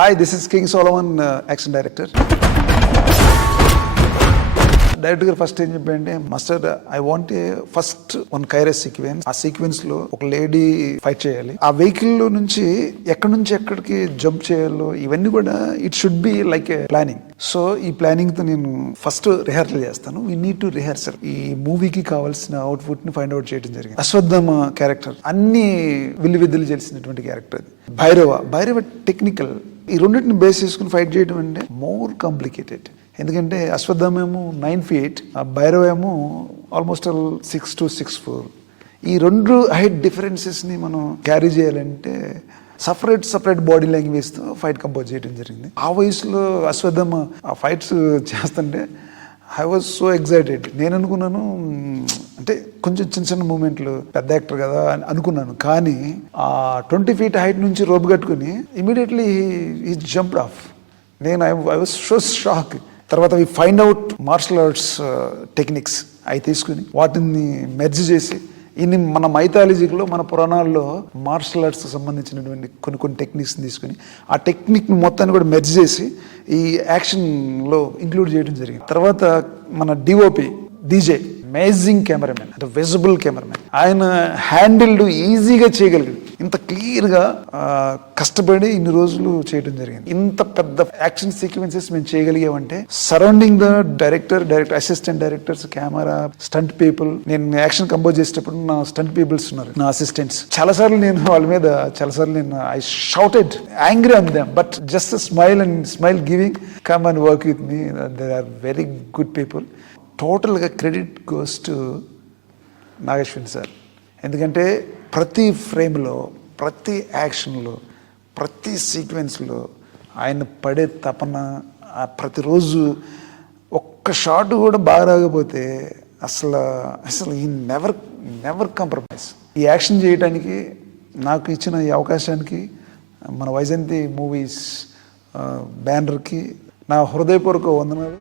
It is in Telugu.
Hi, this is King Solomon, action director. Director గారు ఫస్ట్ ఏం చెప్పంటే master I want first one కైరస్ సీక్వెన్స్. ఆ సీక్వెన్స్ లో ఒక లేడీ ఫైట్ చేయాలి. ఆ వెహికల్ లో నుంచి ఎక్కడికి జంప్ చేయాలో ఇవన్నీ కూడా it should be like A planning. So ఈ ప్లానింగ్ తో నేను ఫస్ట్ రిహార్సల్ చేస్తాను. We need to rehearsal. ఈ మూవీకి కావాల్సిన అవుట్పుట్ ని ఫైండ్ అవుట్ చేయడం జరిగింది. అశ్వత్థామ క్యారెక్టర్ అన్ని విద్యలు చేసినటువంటి క్యారెక్టర్. భైరవ టెక్నికల్. ఈ రెండింటిని బేస్ చేసుకుని ఫైట్ చేయడం అంటే మోర్ కాంప్లికేటెడ్. ఎందుకంటే అశ్వత్థామ ఏమో 9 feet, ఆ భైరవ ఏమో ఆల్మోస్ట్ 6 to 6'4". ఈ రెండు హైట్ డిఫరెన్సెస్ని మనం క్యారీ చేయాలంటే సపరేట్ బాడీ లాంగ్వేజ్తో ఫైట్ కంపోజ్ చేయడం జరిగింది. ఆ వయసులో అశ్వత్థామ ఆ ఫైట్స్ చేస్తుంటే ఐ వాజ్ సో ఎగ్జైటెడ్. నేను అనుకున్నాను అంటే కొంచెం చిన్న మూమెంట్లు, పెద్ద యాక్టర్ కదా అని అనుకున్నాను. కానీ ఆ 20 feet హైట్ నుంచి రోప్ కట్టుకుని ఇమీడియట్లీ హీ జంప్డ్ ఆఫ్. నేను ఐ వాజ్ సో షాక్. తర్వాత we find out martial arts techniques అవి తీసుకుని వాటిని మెర్జ్ చేసి మన మైథాలజీలో మన పురాణాల్లో మార్షల్ ఆర్ట్స్ సంబంధించినటువంటి కొన్ని టెక్నిక్స్ని తీసుకుని ఆ టెక్నిక్ని మొత్తాన్ని కూడా మెర్జ్ చేసి ఈ యాక్షన్లో ఇంక్లూడ్ చేయడం జరిగింది. తర్వాత మన డిఓపి డీజే అమేజింగ్ కెమెరామెన్, అంటే విజిబుల్ కెమెరామెన్. ఆయన హ్యాండిల్డ్ ఈజీగా చేయగలిగాడు. ఇంత క్లియర్గా కష్టపడి ఇన్ని రోజులు చేయడం జరిగింది. ఇంత పెద్ద యాక్షన్ సీక్వెన్సెస్ మేము చేయగలిగామంటే surrounding the director assistant directors, camera, stunt people. నేను యాక్షన్ కంపోజ్ చేసేటప్పుడు నా స్టంట్ పీపుల్స్ ఉన్నారు, నా అసిస్టెంట్స్. చాలాసార్లు నేను వాళ్ళ మీద I shouted angry on them, but just smile giving come and work with me. They are very good people. టోటల్గా credit goes to Nageshwari sir. ఎందుకంటే ప్రతి ఫ్రేమ్లో, ప్రతి యాక్షన్లో, ప్రతి సీక్వెన్స్లో ఆయన పడే తపన, ప్రతిరోజు ఒక్క షాట్ కూడా బాగా రాకపోతే అసలు ఈ నెవర్ కాంప్రమైజ్. ఈ యాక్షన్ చేయడానికి నాకు ఇచ్చిన ఈ అవకాశానికి మన వైజయంతి మూవీస్ బ్యానర్కి నా హృదయపూర్వక వందనాలు.